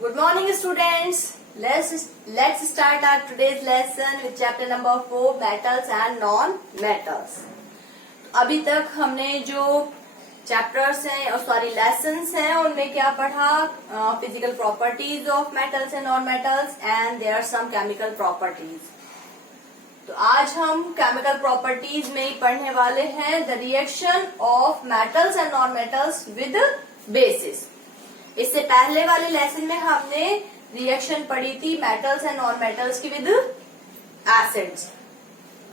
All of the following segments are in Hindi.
Good morning, students. Let's start our today's lesson with chapter number 4, metals and non-metals. अभी तक हमने जो चैप्टर्स हैं और लेसन्स हैं उनमें क्या पढ़ा? Physical properties of metals and non metals and there are some chemical properties. तो आज हम केमिकल प्रॉपर्टीज में ही पढ़ने वाले हैं the reaction of metals and non metals with basis. इससे पहले वाले लेसन में हमने रिएक्शन पढ़ी थी मेटल्स एंड नॉन मेटल्स की विद एसिड्स.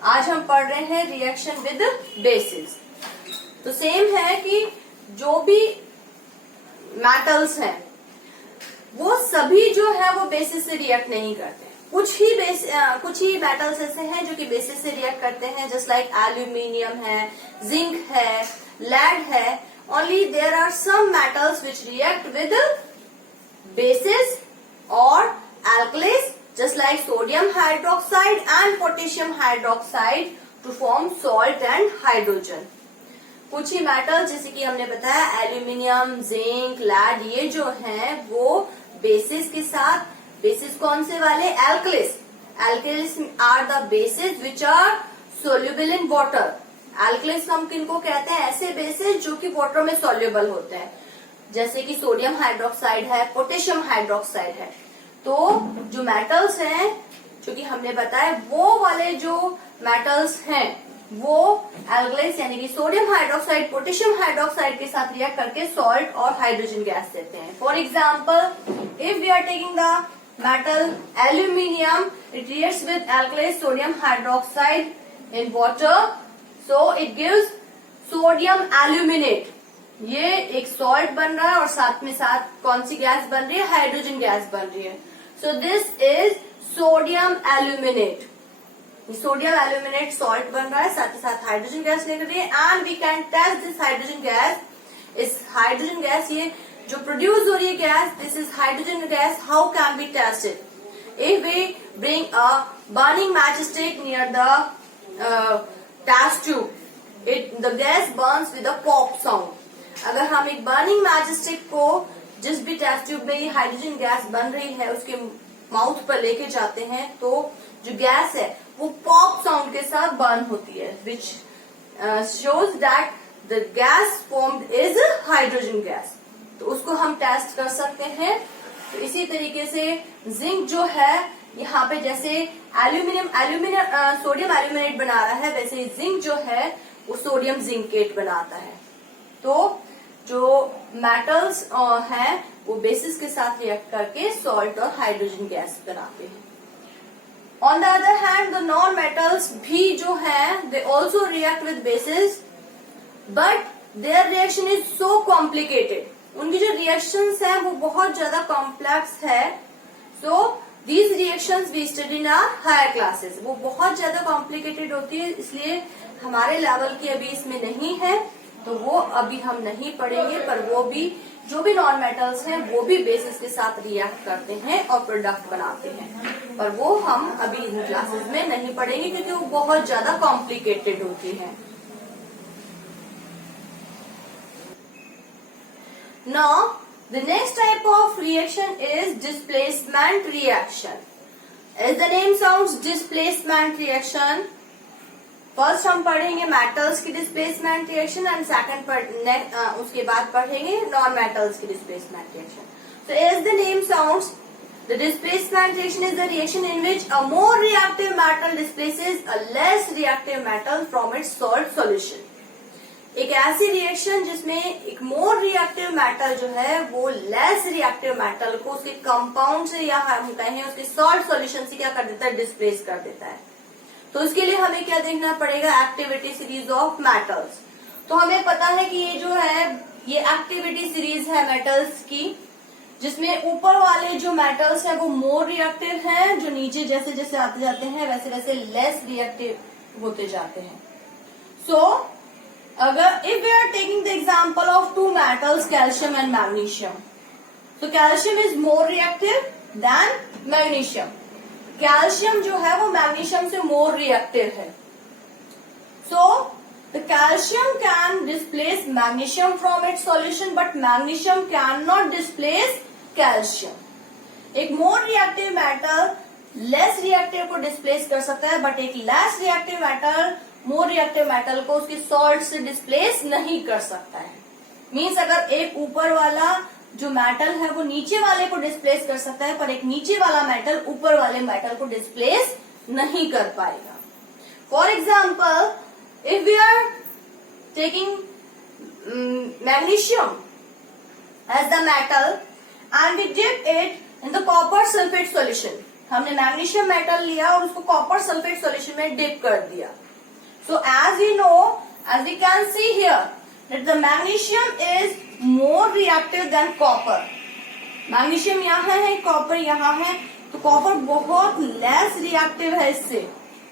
आज हम पढ़ रहे हैं रिएक्शन विद बेसिस. तो सेम है कि जो भी मेटल्स हैं वो सभी जो है वो बेसिस से रिएक्ट नहीं करते. कुछ ही मेटल्स ऐसे हैं जो कि बेसिस से रिएक्ट करते हैं, जस्ट लाइक एल्यूमिनियम है, जिंक है, लेड है. Only there are some metals which react with bases or alkalis, just like sodium hydroxide and potassium hydroxide to form salt and hydrogen. कुछ ही मेटल जैसे कि हमने बताया एल्यूमिनियम, जिंक, लेड, ये जो हैं वो बेसिस के साथ, बेसिस कौन से वाले? Alkalis. Alkalis are the bases which are soluble in water. Alkalis हम किनको कहते हैं? ऐसे बेसिस जो कि वाटर में सोल्यूबल होते हैं, जैसे कि सोडियम हाइड्रोक्साइड है, पोटेशियम हाइड्रोक्साइड है. तो जो मेटल्स हैं जो कि हमने बताया वो वाले जो मेटल्स हैं वो एल्कलिस यानी कि सोडियम हाइड्रोक्साइड, पोटेशियम हाइड्रोक्साइड के साथ रिएक्ट करके सॉल्ट और हाइड्रोजन गैस देते हैं. For example, if we are taking the metal aluminium, it reacts with alkalis sodium hydroxide in water. So it gives sodium aluminate. ये एक सॉल्ट बन रहा है और साथ में साथ कौन सी गैस बन रही है? हाइड्रोजन गैस बन रही है. So this is sodium aluminate. Sodium aluminate salt बन रहा है, साथ ही साथ हाइड्रोजन गैस निकल रही है. And we can test this hydrogen gas. इस हाइड्रोजन गैस ये जो प्रोड्यूस हो रही है gas, this is hydrogen gas. How can we test it? If we bring a burning match stick near the test tube, the gas burns with a pop sound. अगर हम एक बर्निंग मैच स्टिक को जिस भी टेस्ट ट्यूब में ये हाइड्रोजन गैस बन रही है उसके माउथ पर लेके जाते हैं तो जो गैस है वो पॉप साउंड के साथ बर्न होती है, which shows that the gas formed is hydrogen gas. तो उसको हम टेस्ट कर सकते हैं. तो इसी तरीके से जिंक जो है, यहाँ पे जैसे सोडियम एल्यूमिनेट बना रहा है, वैसे जिंक जो है वो सोडियम जिंकेट बनाता है. तो जो मेटल्स हैं वो बेसिस के साथ रिएक्ट करके सॉल्ट और हाइड्रोजन गैस बनाते हैं. On the other hand the non metals भी जो है they also react with basis, but their reaction is so complicated. उनकी जो रिएक्शंस हैं वो बहुत ज्यादा कॉम्प्लेक्स है. सो These reactions we study in our higher classes. वो बहुत ज्यादा कॉम्प्लिकेटेड होती है, इसलिए हमारे लेवल की अभी इसमें नहीं है, तो वो अभी हम नहीं पढ़ेंगे. पर वो भी जो भी नॉन मेटल्स हैं वो भी बेसिस के साथ रिएक्ट करते हैं और प्रोडक्ट बनाते हैं, पर वो हम अभी इन क्लासेस में नहीं पढ़ेंगे क्योंकि वो बहुत ज्यादा कॉम्प्लिकेटेड होती है. Now the next type of reaction is displacement reaction. As the name sounds, displacement reaction. First हम पढ़ेंगे metals की displacement reaction and second उसके बाद पढ़ेंगे non-metals की displacement reaction. So as the name sounds, the displacement reaction is the reaction in which a more reactive metal displaces a less reactive metal from its salt solution. एक ऐसी रिएक्शन जिसमें एक मोर रिएक्टिव मेटल जो है वो लेस रिएक्टिव मेटल को उसके कंपाउंड से या हम कहें उसके सॉल्ट सॉल्यूशन से क्या कर देता है? डिस्प्लेस कर देता है. तो इसके लिए हमें क्या देखना पड़ेगा? Activity series of metals. तो हमें पता है कि ये जो है ये एक्टिविटी सीरीज है मेटल्स की, जिसमें ऊपर वाले जो मेटल्स हैं वो मोर रिएक्टिव हैं, जो नीचे जैसे जैसे आते जाते हैं वैसे वैसे लेस रिएक्टिव होते जाते हैं. सो अगर if we are taking the example of two metals, calcium and magnesium, so calcium is more reactive than magnesium. calcium जो है वो magnesium से more reactive है. So the calcium can displace magnesium from its solution, but magnesium cannot displace calcium. एक more reactive metal less reactive को डिस्प्लेस कर सकता है, बट एक less reactive metal more reactive metal को उसकी सॉल्ट से डिस्प्लेस नहीं कर सकता है। मीन्स अगर एक ऊपर वाला जो मेटल है वो नीचे वाले को डिस्प्लेस कर सकता है, पर एक नीचे वाला मेटल ऊपर वाले मेटल को डिस्प्लेस नहीं कर पाएगा। For example, if we are taking magnesium as the metal and we dip it in the copper sulphate solution, हमने मैग्नीशियम मेटल लिया और उसको कॉपर सल्फेट सॉल्यूशन में डिप कर दिया। So as we know, as we can see here that the magnesium is more reactive than copper. Magnesium यहाँ है, कॉपर यहाँ है, तो कॉपर बहुत लेस रिएक्टिव है इससे,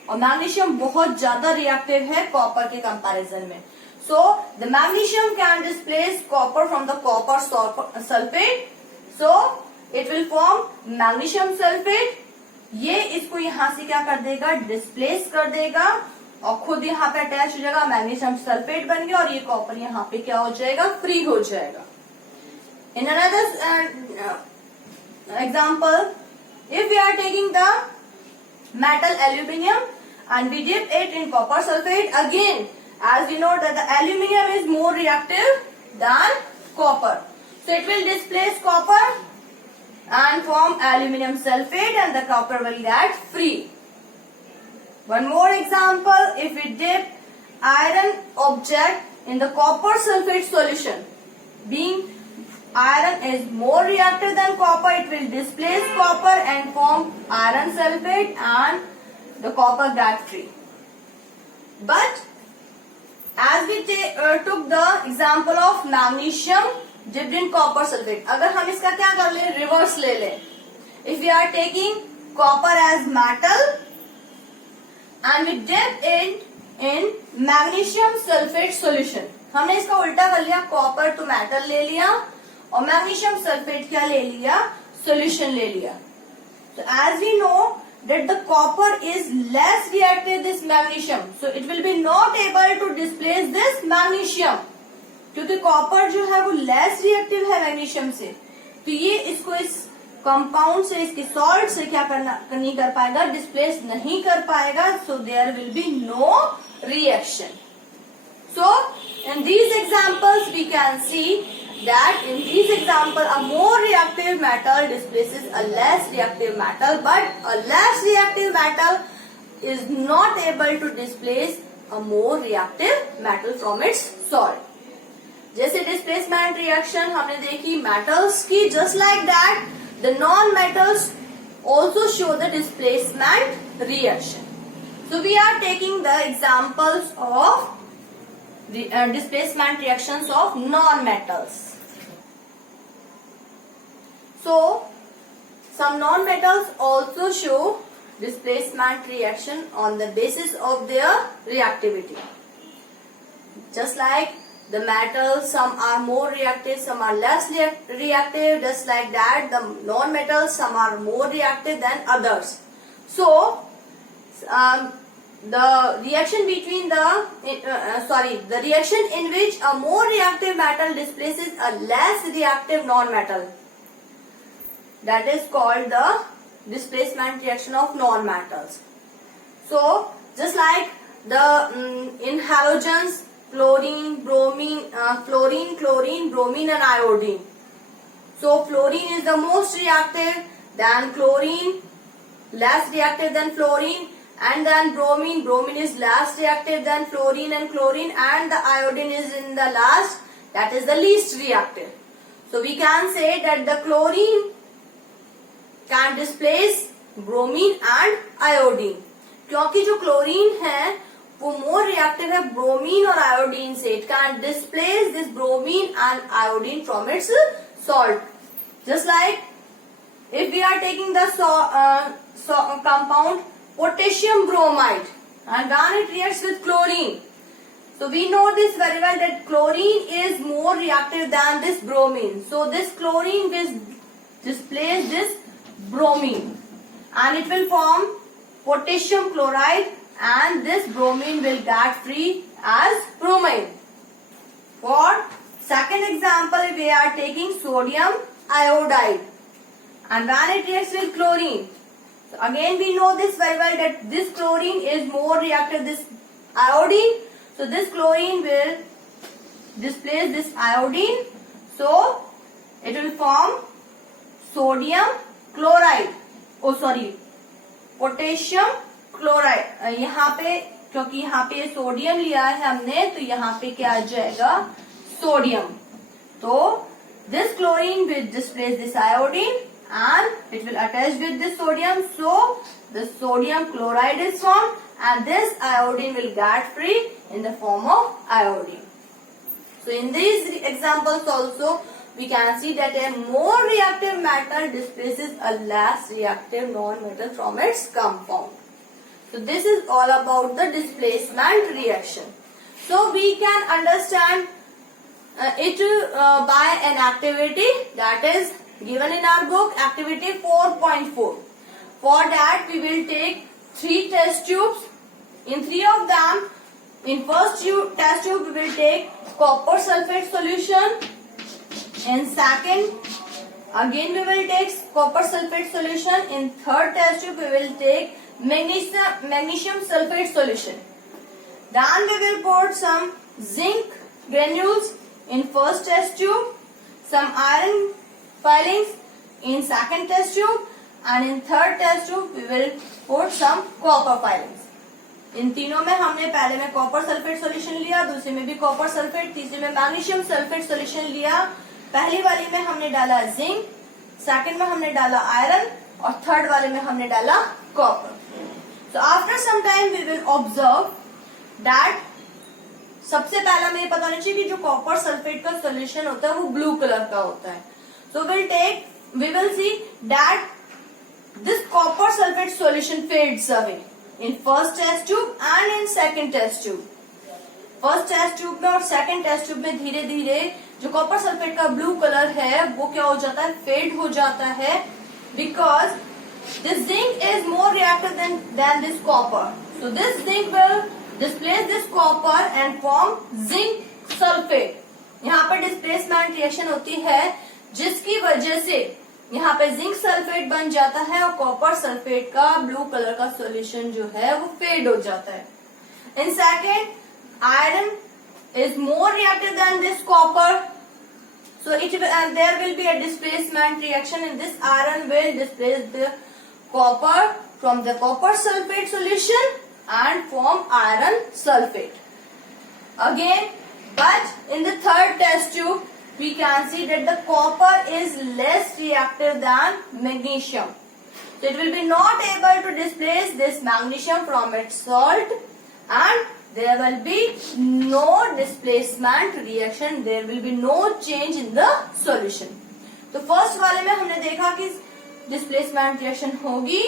और मैग्नीशियम बहुत ज्यादा रिएक्टिव है कॉपर के कंपैरिजन में। So the magnesium can displace copper from the copper sulphate, so it will form magnesium sulphate. ये इसको यहां से क्या कर देगा, डिस्प्लेस कर देगा और खुद यहाँ पे अटैच हो जाएगा, मैग्नीशियम सल्फेट बन गया और ये कॉपर यहाँ पे क्या हो जाएगा, फ्री हो जाएगा। In another example, if we are taking the metal aluminium and we dip it in copper sulfate, again as we know that the aluminium is more reactive than copper, so it will displace copper and form aluminium sulfate and the copper will get free. One more example, if we dip iron object in the copper sulfate solution, being iron is more reactive than copper, it will displace copper and form iron sulfate and the copper get free. But as we took the example of magnesium dipped in copper sulfate, अगर हम इसका क्या कर ले, रिवर्स ले ले। If we are taking copper as metal and we dip it in magnesium sulfate solution, हमने इसका उल्टा कर लिया, कॉपर टू मेटल ले लिया और मैग्नीशियम सल्फेट क्या ले लिया, सोल्यूशन ले लिया। So as we know that the copper is less reactive this magnesium, so it will be not able to displace this magnesium, क्योंकि कॉपर जो है वो लेस रिएक्टिव है मैग्नीशियम से, तो ये इसको इस कंपाउंड से, इसकी सॉल्ट से क्या नहीं कर पाएगा, डिस्प्लेस नहीं कर पाएगा। So there will be no reaction. So in these examples we can see that in these example a more reactive metal displaces a less reactive metal, but a less reactive metal is not able to displace a more reactive metal from its salt. जैसे डिस्प्लेसमेंट रिएक्शन हमने देखी मेटल्स की, just like that the non-metals also show the displacement reaction. So we are taking the examples of the displacement reactions of non-metals. So some non-metals also show displacement reaction on the basis of their reactivity. Just like the metals, some are more reactive, some are less reactive. Just like that, the non-metals, some are more reactive than others. So the reaction between the reaction in which a more reactive metal displaces a less reactive non-metal, that is called the displacement reaction of non-metals. So just like the in halogens, fluorine, bromine, chlorine, bromine and iodine. So fluorine is the most reactive, then chlorine less reactive than fluorine, and then bromine is less reactive than fluorine and chlorine, and the iodine is in the last, that is the least reactive. So we can say that the chlorine can displace bromine and iodine, क्योंकि जो क्लोरीन है वो मोर रिएक्टिव है ब्रोमीन और आयोडीन से, it can displace this bromine and iodine from its salt. Just like if we are taking the compound potassium bromide and then it reacts with chlorine, so we know this very well that chlorine is more reactive than this bromine. So this chlorine will displace this bromine and it will form potassium chloride, and this bromine will get free as bromine. For second example, we are taking sodium iodide and when it reacts with chlorine, so again we know this very well that this chlorine is more reactive this iodine. So this chlorine will displace this iodine, so it will form sodium chloride, oh sorry potassium chloride. यहाँ पे क्योंकि यहाँ पे सोडियम लिया है हमने, तो यहाँ पे क्या आ जाएगा सोडियम. तो this chlorine will displace this iodine and it will attach with this sodium, so the sodium chloride is formed and this iodine will get free in the form of iodine. So in these examples also we can see that a more reactive metal displaces a less reactive non-metal from its compound. So this is all about the displacement reaction. So we can understand it by an activity that is given in our book, activity 4.4. For that we will take 3 test tubes. In 3 of them, in first test tube we will take copper sulfate solution. In second, again we will take copper sulfate solution. In third test tube we will take magnesium sulfate solution. Then we will put some zinc granules in first test tube, some iron filings in second test tube, and in third test tube we will put some copper filings. इन तीनों में हमने पहले में कॉपर सल्फेट सॉल्यूशन लिया, दूसरे में भी कॉपर सल्फेट, तीसरे में मैग्नीशियम सल्फेट सॉल्यूशन लिया. पहली वाली में हमने डाला जिंक, सेकंड में हमने डाला आयरन और थर्ड वाले में हमने डाला copper. So after some time we will observe that सबसे पहला हमें पता होना चाहिए कि जो कॉपर सल्फेट का सॉल्यूशन होता है वो ब्लू कलर का होता है. So we will see that this copper sulphate solution fades away in first test tube and in second test tube. First test tube में और सेकंड टेस्ट ट्यूब में धीरे धीरे जो कॉपर सल्फेट का ब्लू कलर है वो क्या हो जाता है, फेड हो जाता है, because this zinc is more reactive than this copper. So this zinc will displace this copper and form zinc sulphate. यहाँ पर डिस्प्लेसमेंट रिएक्शन होती है जिसकी वजह से यहाँ पे जिंक सल्फेट बन जाता है और कॉपर सल्फेट का ब्लू कलर का सॉल्यूशन जो है वो फेड हो जाता है. In second, iron is more reactive than this copper, so there will be a displacement reaction in this. Iron will displace the copper from the copper sulphate solution and form iron sulphate again. But in the third test tube we can see that the copper is less reactive than magnesium. So it will be not able to displace this magnesium from its salt and there will be no displacement reaction. There will be no change in the solution. तो फर्स्ट वाले में हमने देखा कि डिस्प्लेसमेंट रिएक्शन होगी,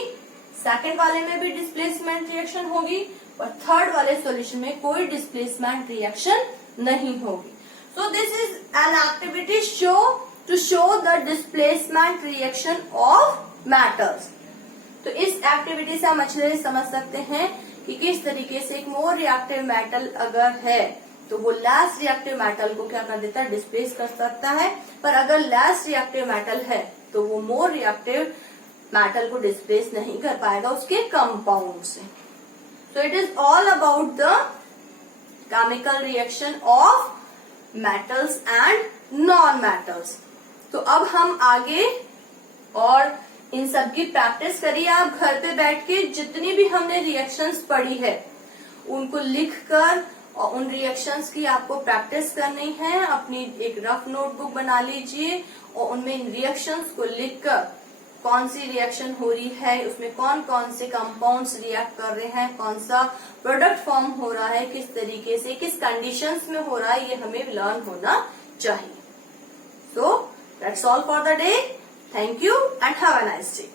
सेकंड वाले में भी डिस्प्लेसमेंट रिएक्शन होगी, और थर्ड वाले सॉल्यूशन में कोई डिस्प्लेसमेंट रिएक्शन नहीं होगी. So this is an activity to show the displacement reaction of metals. तो इस एक्टिविटी से हम अच्छे से समझ सकते हैं कि किस तरीके से एक मोर रिएक्टिव मेटल अगर है तो वो लेस रिएक्टिव मेटल को क्या कर देता है, डिस्प्लेस कर सकता है. पर अगर लेस रिएक्टिव मेटल है तो वो मोर रिएक्टिव मेटल को डिस्प्लेस नहीं कर पाएगा उसके कंपाउंड से. So it is all about the chemical reaction of metals and non-metals. तो अब हम आगे और इन सब की प्रैक्टिस करिए. आप घर पे बैठ के जितनी भी हमने रिएक्शंस पढ़ी है उनको लिखकर और उन रिएक्शंस की आपको प्रैक्टिस करनी है. अपनी एक रफ नोटबुक बना लीजिए और उनमें इन रिएक्शंस को लिखकर कौन सी रिएक्शन हो रही है, उसमें कौन कौन से कंपाउंड्स रिएक्ट कर रहे हैं, कौन सा प्रोडक्ट फॉर्म हो रहा है, किस तरीके से, किस कंडीशंस में हो रहा है, ये हमें लर्न होना चाहिए. So that's all for the day. Thank you and have a nice day.